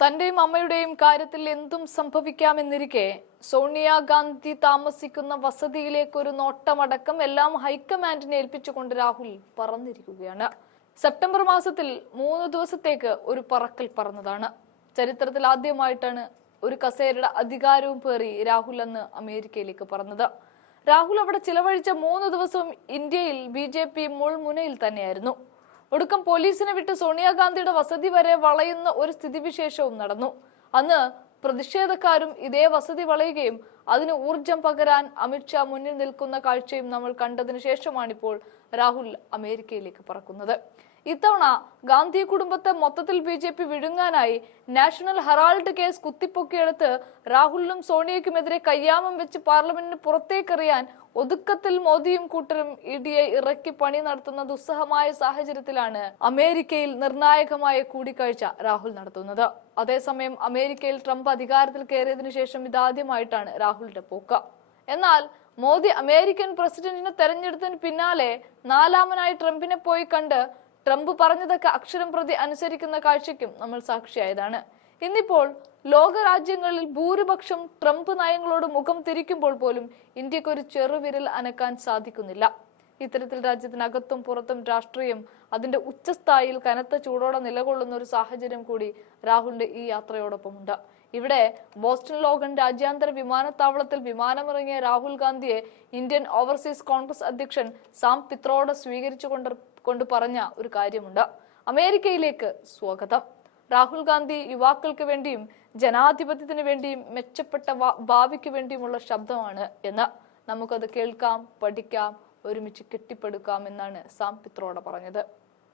തന്റെയും അമ്മയുടെയും കാര്യത്തിൽ എന്തും സംഭവിക്കാമെന്നിരിക്കെ സോണിയാഗാന്ധി താമസിക്കുന്ന വസതിയിലേക്ക് ഒരു നോട്ടമടക്കം എല്ലാം ഹൈക്കമാൻഡിനെ ഏൽപ്പിച്ചുകൊണ്ട് രാഹുൽ പറന്നിരിക്കുകയാണ്. സെപ്റ്റംബർ മാസത്തിൽ മൂന്ന് ദിവസത്തേക്ക് ഒരു പറക്കൽ പറന്നതാണ്. ചരിത്രത്തിൽ ആദ്യമായിട്ടാണ് ഒരു കസേരയുടെ അധികാരവും പേറി രാഹുൽ അന്ന് അമേരിക്കയിലേക്ക് പറന്നത്. രാഹുൽ അവിടെ ചിലവഴിച്ച മൂന്ന് ദിവസവും ഇന്ത്യയിൽ ബി ജെ പി മുൾമുനയിൽ തന്നെയായിരുന്നു. ഒടുക്കം പോലീസിനെ വിട്ട് സോണിയാഗാന്ധിയുടെ വസതി വരെ വളയുന്ന ഒരു സ്ഥിതിവിശേഷവും നടന്നു. അന്ന് പ്രതിഷേധക്കാരും ഇതേ വസതി വളയുകയും അതിന് ഊർജം പകരാൻ അമിത്ഷാ മുന്നിൽ നിൽക്കുന്ന കാഴ്ചയും നമ്മൾ കണ്ടതിനു ശേഷമാണിപ്പോൾ രാഹുൽ അമേരിക്കയിലേക്ക് പറക്കുന്നത്. ഇത്തവണ ഗാന്ധി കുടുംബത്തെ മൊത്തത്തിൽ ബി ജെ പി വിഴുങ്ങാനായി നാഷണൽ ഹെറാൾഡ് കേസ് കുത്തിപ്പൊക്കിയെടുത്ത് രാഹുലിനും സോണിയയ്ക്കുമെതിരെ കയ്യാമം വെച്ച് പാർലമെന്റിന് പുറത്തേക്കെറിയാൻ ഒതുക്കത്തിൽ മോദിയും കൂട്ടരും ഇ ഡി ഐ ഇറക്കി പണി നടത്തുന്ന ദുസ്സഹമായ സാഹചര്യത്തിലാണ് അമേരിക്കയിൽ നിർണായകമായ കൂടിക്കാഴ്ച രാഹുൽ നടത്തുന്നത്. അതേസമയം അമേരിക്കയിൽ ട്രംപ് അധികാരത്തിൽ കയറിയതിനു ശേഷം ഇതാദ്യമായിട്ടാണ് രാഹുലിന്റെ പോക്ക്. എന്നാൽ മോദി അമേരിക്കൻ പ്രസിഡന്റിനെ തെരഞ്ഞെടുത്തതിന് പിന്നാലെ നാലാമനായി ട്രംപിനെ പോയി കണ്ട് ട്രംപ് പറഞ്ഞതൊക്കെ അക്ഷരം പ്രതി അനുസരിക്കുന്ന കാഴ്ചയ്ക്കും നമ്മൾ സാക്ഷിയായതാണ്. ഇന്നിപ്പോൾ ലോകരാജ്യങ്ങളിൽ ഭൂരിപക്ഷം ട്രംപ് നയങ്ങളോട് മുഖം തിരിക്കുമ്പോൾ പോലും ഇന്ത്യക്കൊരു ചെറുവിരൽ അനക്കാൻ സാധിക്കുന്നില്ല. ഇത്തരത്തിൽ രാജ്യത്തിനകത്തും പുറത്തും രാഷ്ട്രീയം അതിന്റെ ഉച്ചസ്ഥായിയിൽ കനത്ത ചൂടോടെ നിലകൊള്ളുന്ന ഒരു സാഹചര്യം കൂടി രാഹുലിന്റെ ഈ യാത്രയോടൊപ്പമുണ്ട്. ഇവിടെ ബോസ്റ്റൺ ലോഗൻ രാജ്യാന്തര വിമാനത്താവളത്തിൽ വിമാനമിറങ്ങിയ രാഹുൽ ഗാന്ധിയെ ഇന്ത്യൻ ഓവർസീസ് കോൺഗ്രസ് അധ്യക്ഷൻ സാം പിത്രോട് സ്വീകരിച്ചു കൊണ്ട് കൊണ്ട് പറഞ്ഞ ഒരു കാര്യമുണ്ട്. അമേരിക്കയിലേക്ക് സ്വാഗതം. രാഹുൽ ഗാന്ധി യുവാക്കൾക്ക് വേണ്ടിയും ജനാധിപത്യത്തിന് വേണ്ടിയും മെച്ചപ്പെട്ട ഭാവിക്ക് വേണ്ടിയുമുള്ള ശബ്ദമാണ് എന്ന്. നമുക്കത് കേൾക്കാം പഠിക്കാം ഒരുമിച്ച് കെട്ടിപ്പടുക്കാം എന്നാണ് സാം പിത്രോട പറഞ്ഞത്.